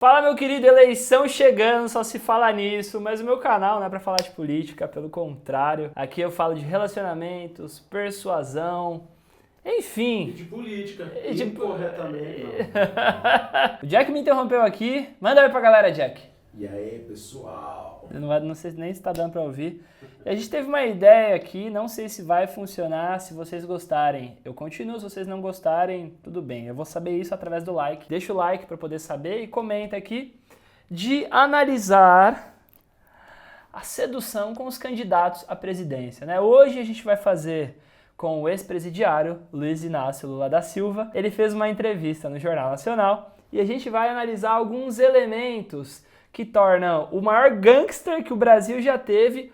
Fala, meu querido, eleição chegando, só se fala nisso, mas o meu canal não é pra falar de política, pelo contrário. Aqui eu falo de relacionamentos, persuasão, enfim. E de política, E de- incorretamente, não. O Jack me interrompeu aqui, manda aí pra galera, Jack. E aí, pessoal? Não sei nem se tá dando pra ouvir. A gente teve uma ideia aqui, não sei se vai funcionar, se vocês gostarem. Eu continuo, se vocês não gostarem, tudo bem. Eu vou saber isso através do like. Deixa o like pra poder saber e comenta aqui de analisar a sedução com os candidatos à presidência, né? Hoje a gente vai fazer com o ex-presidiário Luiz Inácio Lula da Silva. Ele fez uma entrevista no Jornal Nacional e a gente vai analisar alguns elementos que tornam o maior gangster que o Brasil já teve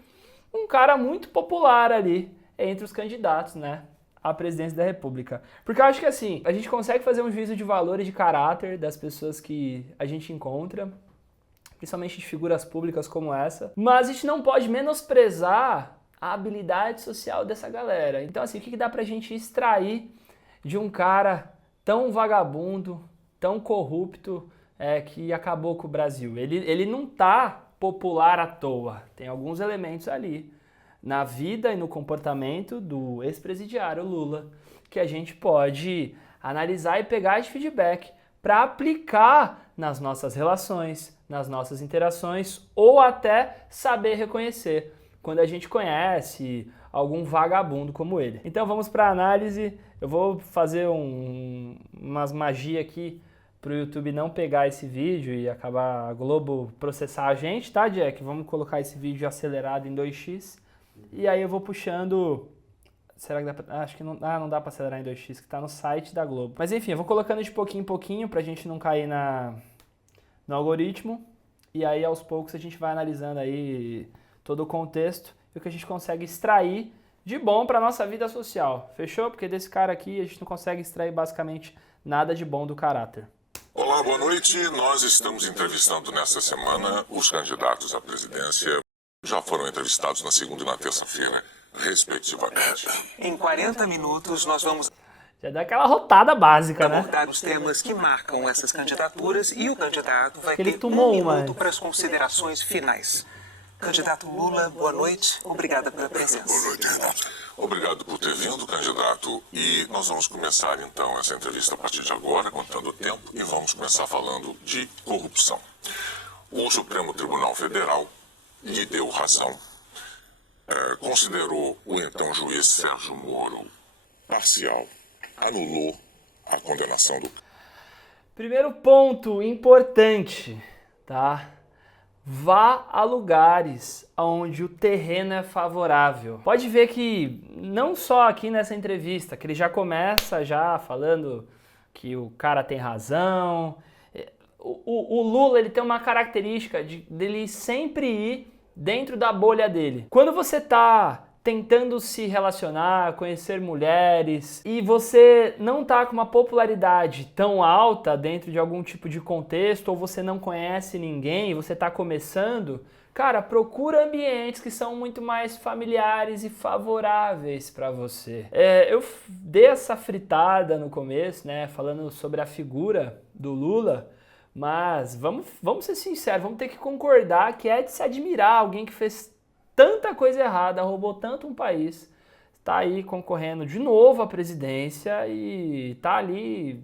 um cara muito popular ali entre os candidatos, né, à presidência da República. Porque eu acho que assim, a gente consegue fazer um juízo de valor e de caráter das pessoas que a gente encontra, principalmente de figuras públicas como essa, mas a gente não pode menosprezar a habilidade social dessa galera. Então assim, o que dá pra gente extrair de um cara tão vagabundo, tão corrupto, que acabou com o Brasil? Ele não tá popular à toa. Tem alguns elementos ali na vida e no comportamento do ex-presidiário Lula que a gente pode analisar e pegar de feedback para aplicar nas nossas relações, nas nossas interações ou até saber reconhecer quando a gente conhece algum vagabundo como ele. Então vamos para a análise. Eu vou fazer umas magia aqui para o YouTube não pegar esse vídeo e acabar a Globo processar a gente, tá, Jack? Vamos colocar esse vídeo acelerado em 2x. E aí eu vou puxando... Será que dá pra... Acho que não dá para acelerar em 2x, que tá no site da Globo. Mas enfim, eu vou colocando de pouquinho em pouquinho pra gente não cair no algoritmo. E aí aos poucos a gente vai analisando aí todo o contexto e o que a gente consegue extrair de bom para nossa vida social. Fechou? Porque desse cara aqui a gente não consegue extrair basicamente nada de bom do caráter. Olá, boa noite. Nós estamos entrevistando nesta semana os candidatos à presidência. Já foram entrevistados na segunda e na terça-feira, respectivamente. Em 40 minutos, nós vamos Já dá aquela rotada básica, né? abordar os temas que marcam essas candidaturas e o candidato vai Ele ter tomou um uma, minuto hein? para as considerações finais. Candidato Lula, boa noite. Obrigada pela Boa presença. noite, Renato. Obrigado por ter vindo, candidato. E nós vamos começar, então, essa entrevista a partir de agora, contando o tempo, e vamos começar falando de corrupção. O Supremo Tribunal Federal lhe deu razão. Considerou o então juiz Sérgio Moro parcial. Anulou a condenação do... Primeiro ponto importante, tá? Vá a lugares onde o terreno é favorável. Pode ver que não só aqui nessa entrevista, que ele já começa já falando que o cara tem razão. O Lula, ele tem uma característica dele sempre ir dentro da bolha dele. Quando você tá tentando se relacionar, conhecer mulheres, e você não tá com uma popularidade tão alta dentro de algum tipo de contexto, ou você não conhece ninguém, você tá começando, cara, procura ambientes que são muito mais familiares e favoráveis para você. Eu dei essa fritada no começo, né, falando sobre a figura do Lula, mas vamos ser sinceros, vamos ter que concordar que é de se admirar alguém que fez tanta coisa errada, roubou tanto um país, está aí concorrendo de novo à presidência e está ali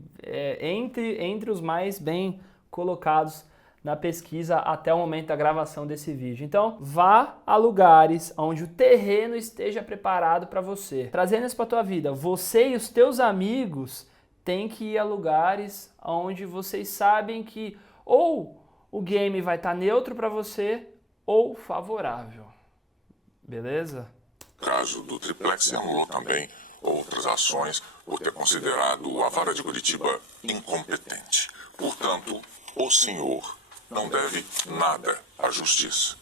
entre os mais bem colocados na pesquisa até o momento da gravação desse vídeo. Então, vá a lugares onde o terreno esteja preparado para você. Trazendo isso para a tua vida, você e os teus amigos têm que ir a lugares onde vocês sabem que ou o game vai estar neutro para você ou favorável. Beleza? Caso do Triplex anulou também outras ações por ter considerado a Vara de Curitiba incompetente. Portanto, o senhor não deve nada à justiça.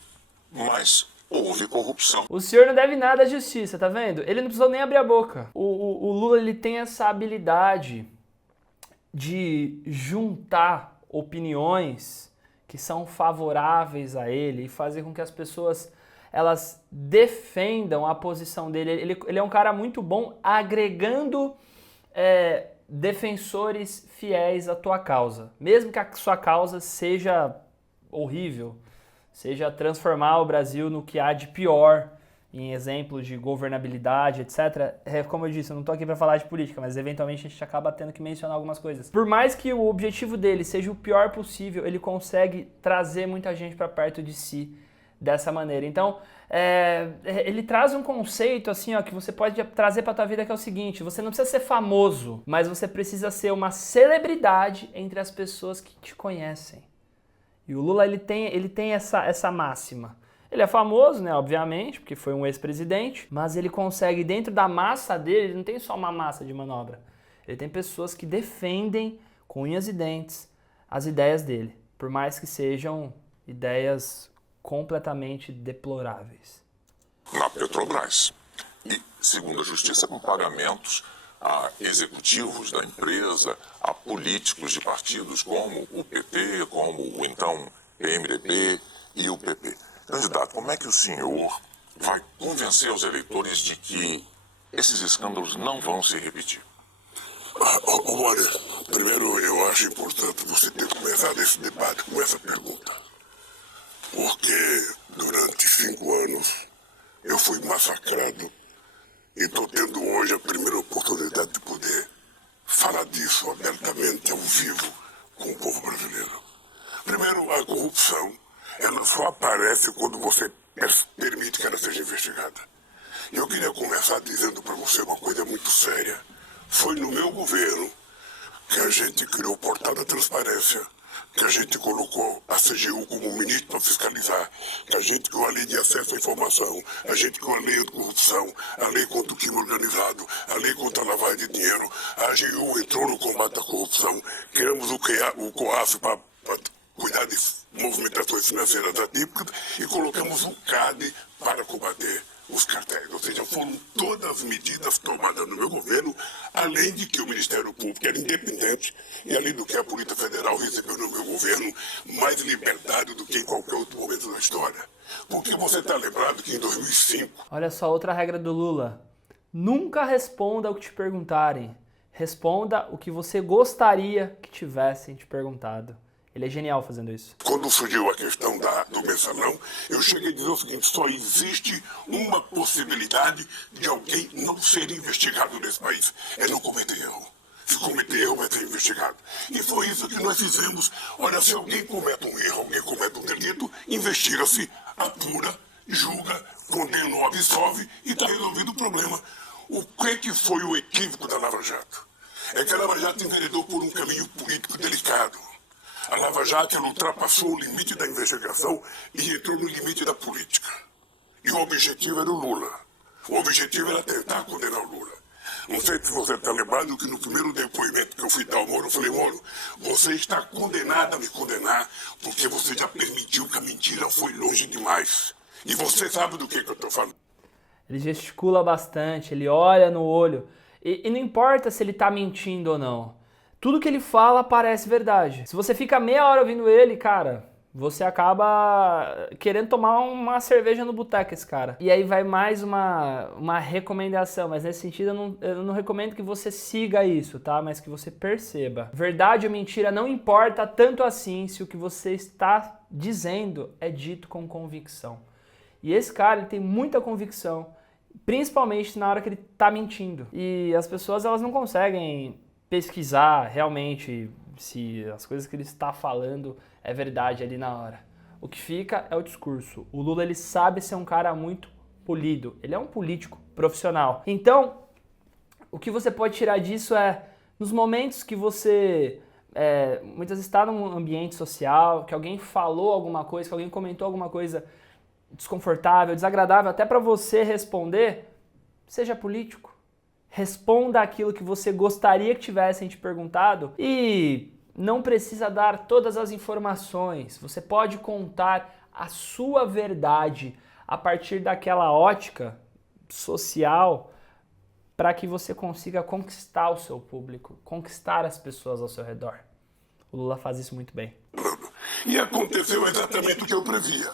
Mas houve corrupção. O senhor não deve nada à justiça, tá vendo? Ele não precisou nem abrir a boca. O Lula, ele tem essa habilidade de juntar opiniões que são favoráveis a ele e fazer com que as pessoas elas defendam a posição dele. Ele é um cara muito bom agregando defensores fiéis à tua causa. Mesmo que a sua causa seja horrível, seja transformar o Brasil no que há de pior, em exemplos de governabilidade, etc. Como eu disse, eu não estou aqui para falar de política, mas eventualmente a gente acaba tendo que mencionar algumas coisas. Por mais que o objetivo dele seja o pior possível, ele consegue trazer muita gente para perto de si dessa maneira. Então, ele traz um conceito assim, ó, que você pode trazer para a tua vida, que é o seguinte: você não precisa ser famoso, mas você precisa ser uma celebridade entre as pessoas que te conhecem. E o Lula, ele tem essa máxima. Ele é famoso, né, obviamente, porque foi um ex-presidente, mas ele consegue, dentro da massa dele, ele não tem só uma massa de manobra. Ele tem pessoas que defendem com unhas e dentes as ideias dele, por mais que sejam ideias completamente deploráveis. Na Petrobras. E, segundo a Justiça, com pagamentos a executivos da empresa, a políticos de partidos como o PT, como o então PMDB e o PP. Candidato, como é que o senhor vai convencer os eleitores de que esses escândalos não vão se repetir? Olha, primeiro eu acho importante você ter começado esse debate com essa pergunta. Porque durante 5 anos eu fui massacrado e estou tendo hoje a primeira oportunidade de poder falar disso abertamente, ao vivo, com o povo brasileiro. Primeiro, a corrupção, ela só aparece quando você permite que ela seja investigada. E eu queria começar dizendo para você uma coisa muito séria. Foi no meu governo que a gente criou o Portal da Transparência, que a gente colocou a CGU como ministro para fiscalizar, que a gente criou a lei de acesso à informação, a gente criou a lei anticorrupção, a lei contra o crime organizado, a lei contra a lavagem de dinheiro, a AGU entrou no combate à corrupção, criamos o COAF para cuidar de movimentações financeiras atípicas e colocamos o CAD para combater os cartéis. Ou seja, foram todas as medidas tomadas no meu governo, além de que o Ministério Público era independente e além do que a Polícia Federal recebeu no meu governo mais liberdade do que em qualquer outro momento da história. Porque você está lembrado que em 2005... Olha só, outra regra do Lula. Nunca responda o que te perguntarem. Responda o que você gostaria que tivessem te perguntado. Ele é genial fazendo isso. Quando surgiu a questão do mensalão, eu cheguei a dizer o seguinte: só existe uma possibilidade de alguém não ser investigado nesse país. É não cometer erro. Se cometer erro, vai ser investigado. E foi isso que nós fizemos. Olha, se alguém comete um erro, alguém comete um delito, investiga-se, apura, julga, condena ou absolve e está resolvido o problema. O que foi o equívoco da Lava Jato? É que a Lava Jato enveredou por um caminho político delicado. A Lava Jato, ela ultrapassou o limite da investigação e entrou no limite da política. E o objetivo era o Lula. O objetivo era tentar condenar o Lula. Não sei se você está lembrado que no primeiro depoimento que eu fui dar ao Moro, eu falei: Moro, você está condenado a me condenar porque você já permitiu que a mentira foi longe demais. E você sabe do que eu estou falando. Ele gesticula bastante, ele olha no olho. E não importa se ele está mentindo ou não. Tudo que ele fala parece verdade. Se você fica meia hora ouvindo ele, cara, você acaba querendo tomar uma cerveja no boteco, esse cara. E aí vai mais uma recomendação, mas nesse sentido eu não recomendo que você siga isso, tá? Mas que você perceba. Verdade ou mentira não importa tanto assim se o que você está dizendo é dito com convicção. E esse cara, ele tem muita convicção, principalmente na hora que ele tá mentindo. E as pessoas, elas não conseguem pesquisar realmente se as coisas que ele está falando é verdade ali na hora. O que fica é o discurso. O Lula, ele sabe ser um cara muito polido. Ele é um político profissional. Então, o que você pode tirar disso é, nos momentos que você muitas vezes está num ambiente social, que alguém falou alguma coisa, que alguém comentou alguma coisa desconfortável, desagradável, até para você responder, seja político. Responda aquilo que você gostaria que tivessem te perguntado e não precisa dar todas as informações. Você pode contar a sua verdade a partir daquela ótica social para que você consiga conquistar o seu público, conquistar as pessoas ao seu redor. O Lula faz isso muito bem. E aconteceu exatamente o que eu previa.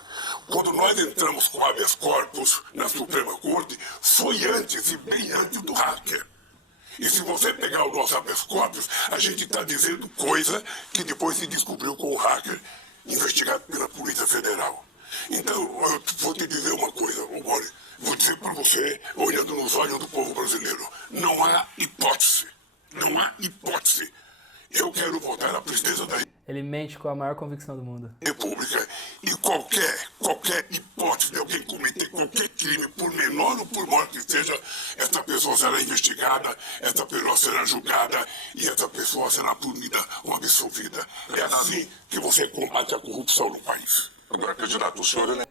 Quando nós entramos com habeas corpus na Suprema Corte, foi antes e bem antes do hacker. E se você pegar o nosso habeas corpus, a gente está dizendo coisa que depois se descobriu com o hacker investigado pela Polícia Federal. Então, eu vou te dizer uma coisa, Mori. Vou dizer para você, olhando nos olhos do povo brasileiro, não há hipótese. Não há hipótese. Eu quero votar na presidência da Ele mente com a maior convicção do mundo. República e qualquer hipótese de alguém cometer qualquer crime, por menor ou por maior que seja, essa pessoa será investigada, essa pessoa será julgada e essa pessoa será punida ou absolvida. É assim que você combate a corrupção no país. Agora, candidato, o senhor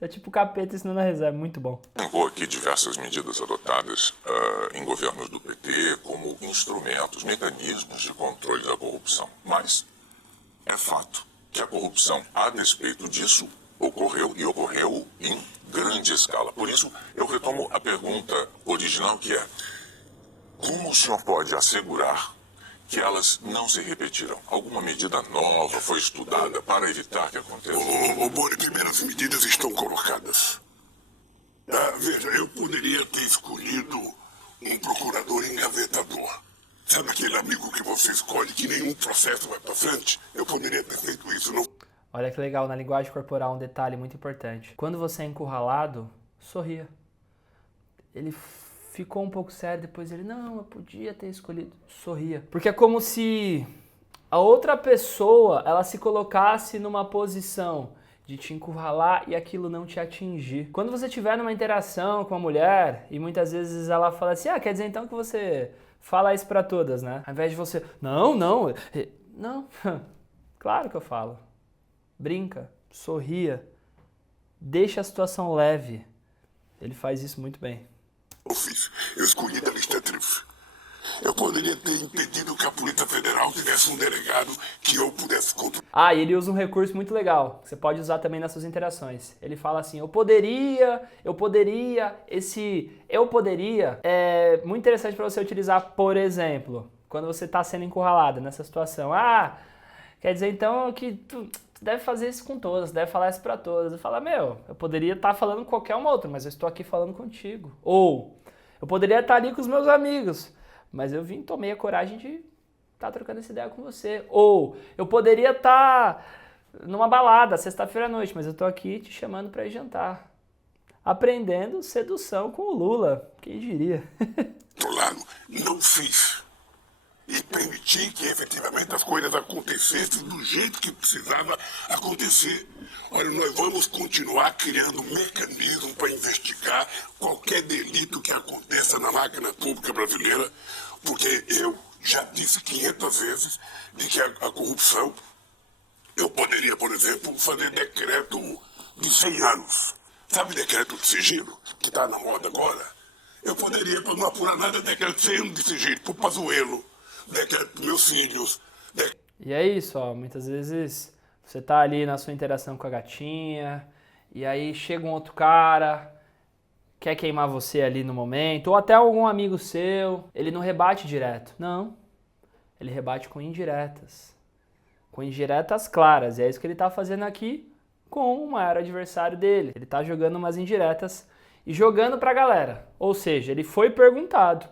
É tipo o capeta ensinando a rezar, é muito bom. elencou aqui diversas medidas adotadas em governos do PT como instrumentos, mecanismos de controle da corrupção. Mas é fato que a corrupção, a despeito disso, ocorreu e ocorreu em grande escala. Por isso, eu retomo a pergunta original, que é: como o senhor pode assegurar que elas não se repetirão? Alguma medida nova foi estudada para evitar que aconteça? Boni, primeiras medidas estão colocadas. Veja, eu poderia ter escolhido um procurador engavetador. Sabe aquele amigo que você escolhe que nenhum processo vai para frente? Eu poderia ter feito isso, não? Olha que legal, na linguagem corporal, um detalhe muito importante. Quando você é encurralado, sorria. Ele ficou um pouco sério, depois ele, não, eu podia ter escolhido, sorria. Porque é como se a outra pessoa, ela se colocasse numa posição de te encurralar e aquilo não te atingir. Quando você estiver numa interação com uma mulher, e muitas vezes ela fala assim, quer dizer então que você fala isso pra todas, né? Ao invés de você, não, claro que eu falo. Brinca, sorria, deixa a situação leve. Ele faz isso muito bem. Eu escolhi da lista tríplice. Eu poderia ter impedido que a Polícia Federal tivesse um delegado que eu pudesse controlar. E ele usa um recurso muito legal, que você pode usar também nas suas interações. Ele fala assim, eu poderia, esse eu poderia é muito interessante para você utilizar, por exemplo, quando você está sendo encurralado nessa situação. Quer dizer então que tu deve fazer isso com todas, deve falar isso para todas. Eu falo, eu poderia estar falando com qualquer uma outra, mas eu estou aqui falando contigo. Ou, eu poderia estar ali com os meus amigos, mas eu tomei a coragem de estar trocando essa ideia com você. Ou, eu poderia estar numa balada, sexta-feira à noite, mas eu estou aqui te chamando para ir jantar. Aprendendo sedução com o Lula, quem diria? Controlado, não fiz. E permitir que efetivamente as coisas acontecessem do jeito que precisava acontecer. Olha, nós vamos continuar criando mecanismos para investigar qualquer delito que aconteça na máquina pública brasileira, porque eu já disse 500 vezes de que a corrupção, eu poderia, por exemplo, fazer decreto de 100 anos. Sabe decreto de sigilo, que está na moda agora? Eu poderia, para não apurar nada, decreto de 100 anos de sigilo, para o Pazuello. Decreto para meus filhos. E é isso, muitas vezes você tá ali na sua interação com a gatinha, e aí chega um outro cara, quer queimar você ali no momento, ou até algum amigo seu, ele não rebate direto. Não, ele rebate com indiretas. Com indiretas claras, e é isso que ele tá fazendo aqui com o maior adversário dele. Ele tá jogando umas indiretas e jogando pra galera. Ou seja, ele foi perguntado,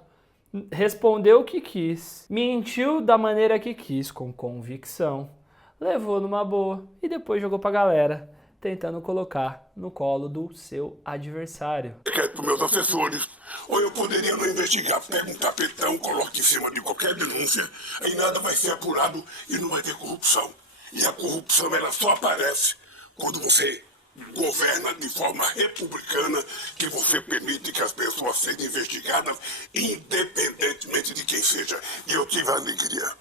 respondeu o que quis, mentiu da maneira que quis, com convicção, levou numa boa e depois jogou pra galera, tentando colocar no colo do seu adversário. Decreto para meus assessores. Ou eu poderia não investigar, pega um tapetão, coloque em cima de qualquer denúncia, aí nada vai ser apurado e não vai ter corrupção. E a corrupção, ela só aparece quando você governa de forma republicana, que você permite que as pessoas sejam investigadas independentemente de quem seja. E eu tive a alegria.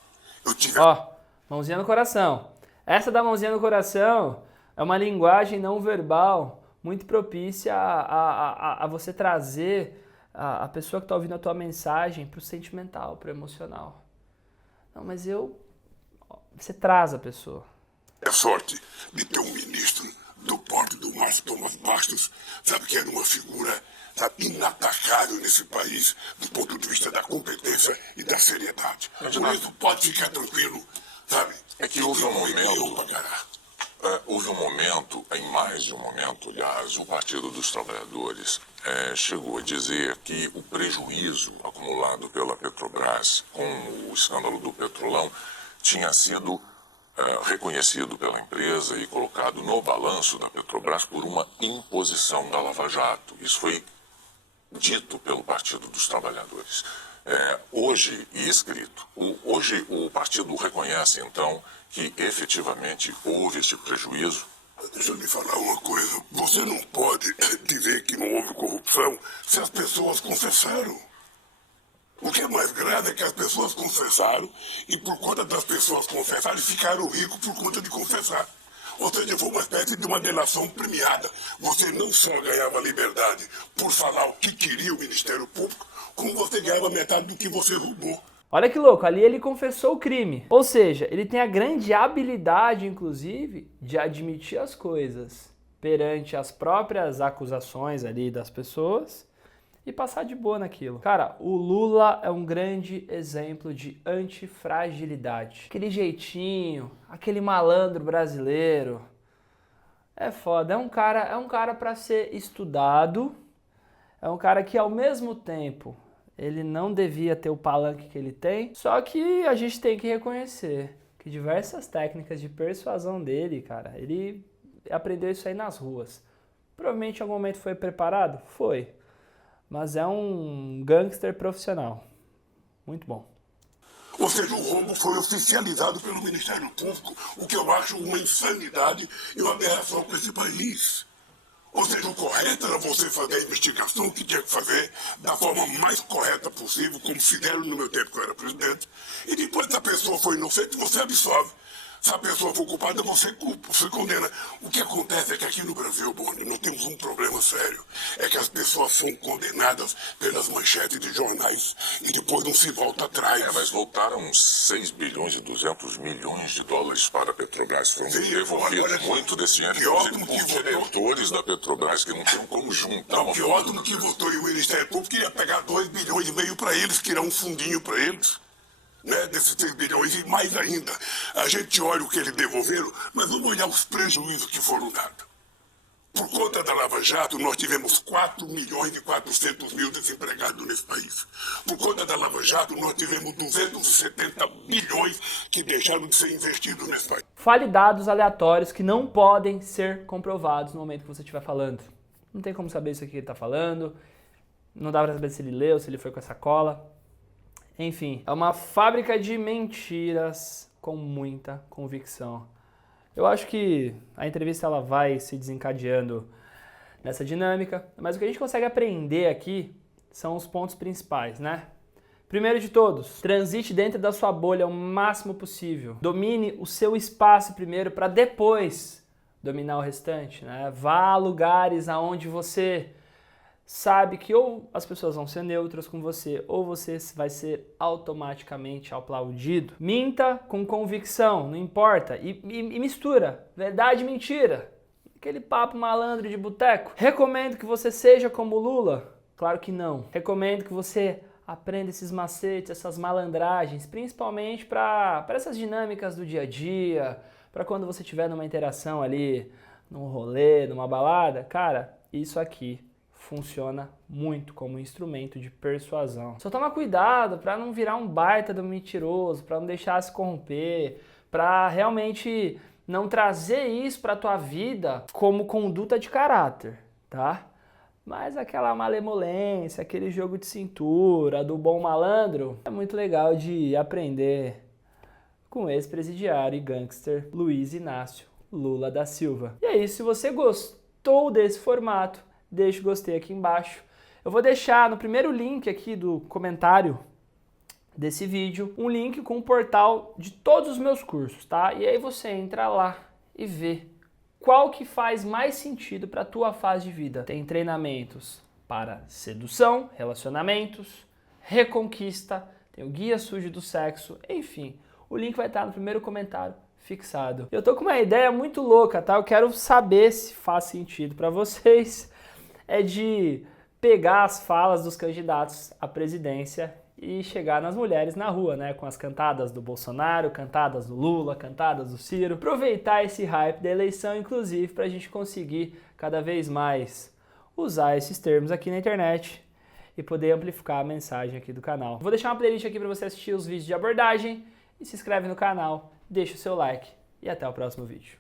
Mãozinha no coração. Essa da mãozinha no coração é uma linguagem não verbal muito propícia a você trazer a pessoa que está ouvindo a tua mensagem para o sentimental, para o emocional. Não, mas você traz a pessoa. É sorte de ter um ministro do porte do Márcio Tomás Bastos, sabe, que era uma figura, sabe, inatacável nesse país do ponto de vista da competência e da seriedade. Por isso pode ficar tranquilo, sabe? É que houve um momento, houve um momento, em mais de um momento, aliás, o Partido dos Trabalhadores chegou a dizer que o prejuízo acumulado pela Petrobras com o escândalo do Petrolão tinha sido reconhecido pela empresa e colocado no balanço da Petrobras por uma imposição da Lava Jato. Isso foi dito pelo Partido dos Trabalhadores. Hoje, e escrito, hoje o partido reconhece, então, que efetivamente houve esse prejuízo. Deixa eu lhe falar uma coisa. Você não pode dizer que não houve corrupção se as pessoas confessaram. O que é mais grave é que as pessoas confessaram e por conta das pessoas confessarem ficaram ricos por conta de confessar. Ou seja, foi uma espécie de uma delação premiada. Você não só ganhava liberdade por falar o que queria o Ministério Público, como você ganhava metade do que você roubou. Olha que louco, ali ele confessou o crime. Ou seja, ele tem a grande habilidade, inclusive, de admitir as coisas perante as próprias acusações ali das pessoas e passar de boa naquilo. Cara, o Lula é um grande exemplo de antifragilidade. Aquele jeitinho, aquele malandro brasileiro. É foda, é um cara para ser estudado. É um cara que ao mesmo tempo ele não devia ter o palanque que ele tem, só que a gente tem que reconhecer que diversas técnicas de persuasão dele, cara, ele aprendeu isso aí nas ruas. Provavelmente em algum momento foi preparado? Foi. Mas é um gangster profissional. Muito bom. Ou seja, o roubo foi oficializado pelo Ministério Público, o que eu acho uma insanidade e uma aberração com esse país. Ou seja, o correto era você fazer a investigação que tinha que fazer da forma mais correta possível, como fizeram no meu tempo que eu era presidente, e depois se a pessoa foi inocente, você absolve. Se a pessoa for culpada, você culpa, você condena. O que acontece é que aqui no Brasil, Boni, nós temos um problema sério. É que as pessoas são condenadas pelas manchetes de jornais e depois não se volta atrás. Mas voltaram 6 bilhões e 200 milhões de dólares para a Petrobras. Foram devolvidos muito desse ano, inclusive por diretores da Petrobras que não tinham como juntar. Não, que ótimo que votou e o Ministério Público ia pegar 2 bilhões e meio para eles, criar um fundinho para eles. Né, desses 3 bilhões e mais ainda. A gente olha o que eles devolveram, mas vamos olhar os prejuízos que foram dados. Por conta da Lava Jato, nós tivemos 4 milhões e 400 mil desempregados nesse país. Por conta da Lava Jato, nós tivemos 270 bilhões que deixaram de ser investidos nesse país. Fale dados aleatórios que não podem ser comprovados no momento que você estiver falando. Não tem como saber isso aqui que ele está falando, não dá para saber se ele leu, se ele foi com essa cola. Enfim, é uma fábrica de mentiras com muita convicção. Eu acho que a entrevista ela vai se desencadeando nessa dinâmica, mas o que a gente consegue aprender aqui são os pontos principais, né? Primeiro de todos, transite dentro da sua bolha o máximo possível. Domine o seu espaço primeiro para depois dominar o restante, né? Vá a lugares aonde você sabe que ou as pessoas vão ser neutras com você, ou você vai ser automaticamente aplaudido. Minta com convicção, não importa, e mistura verdade e mentira. Aquele papo malandro de boteco. Recomendo que você seja como Lula? Claro que não. Recomendo que você aprenda esses macetes, essas malandragens, principalmente para essas dinâmicas do dia a dia, para quando você estiver numa interação ali, num rolê, numa balada. Cara, isso aqui funciona muito como instrumento de persuasão. Só toma cuidado para não virar um baita do mentiroso, para não deixar se corromper, para realmente não trazer isso para tua vida como conduta de caráter, tá? Mas aquela malemolência, aquele jogo de cintura do bom malandro, é muito legal de aprender com o ex-presidiário e gangster Luiz Inácio Lula da Silva. E é isso, se você gostou desse formato, deixa o gostei aqui embaixo. Eu vou deixar no primeiro link aqui do comentário desse vídeo um link com o portal de todos os meus cursos, tá? E aí você entra lá e vê qual que faz mais sentido para a tua fase de vida. Tem treinamentos para sedução, relacionamentos, reconquista, tem o guia sujo do sexo, enfim. O link vai estar no primeiro comentário fixado. Eu tô com uma ideia muito louca, tá? Eu quero saber se faz sentido para vocês. É de pegar as falas dos candidatos à presidência e chegar nas mulheres na rua, né? Com as cantadas do Bolsonaro, cantadas do Lula, cantadas do Ciro. Aproveitar esse hype da eleição, inclusive, para a gente conseguir cada vez mais usar esses termos aqui na internet e poder amplificar a mensagem aqui do canal. Vou deixar uma playlist aqui para você assistir os vídeos de abordagem e se inscreve no canal, deixa o seu like e até o próximo vídeo.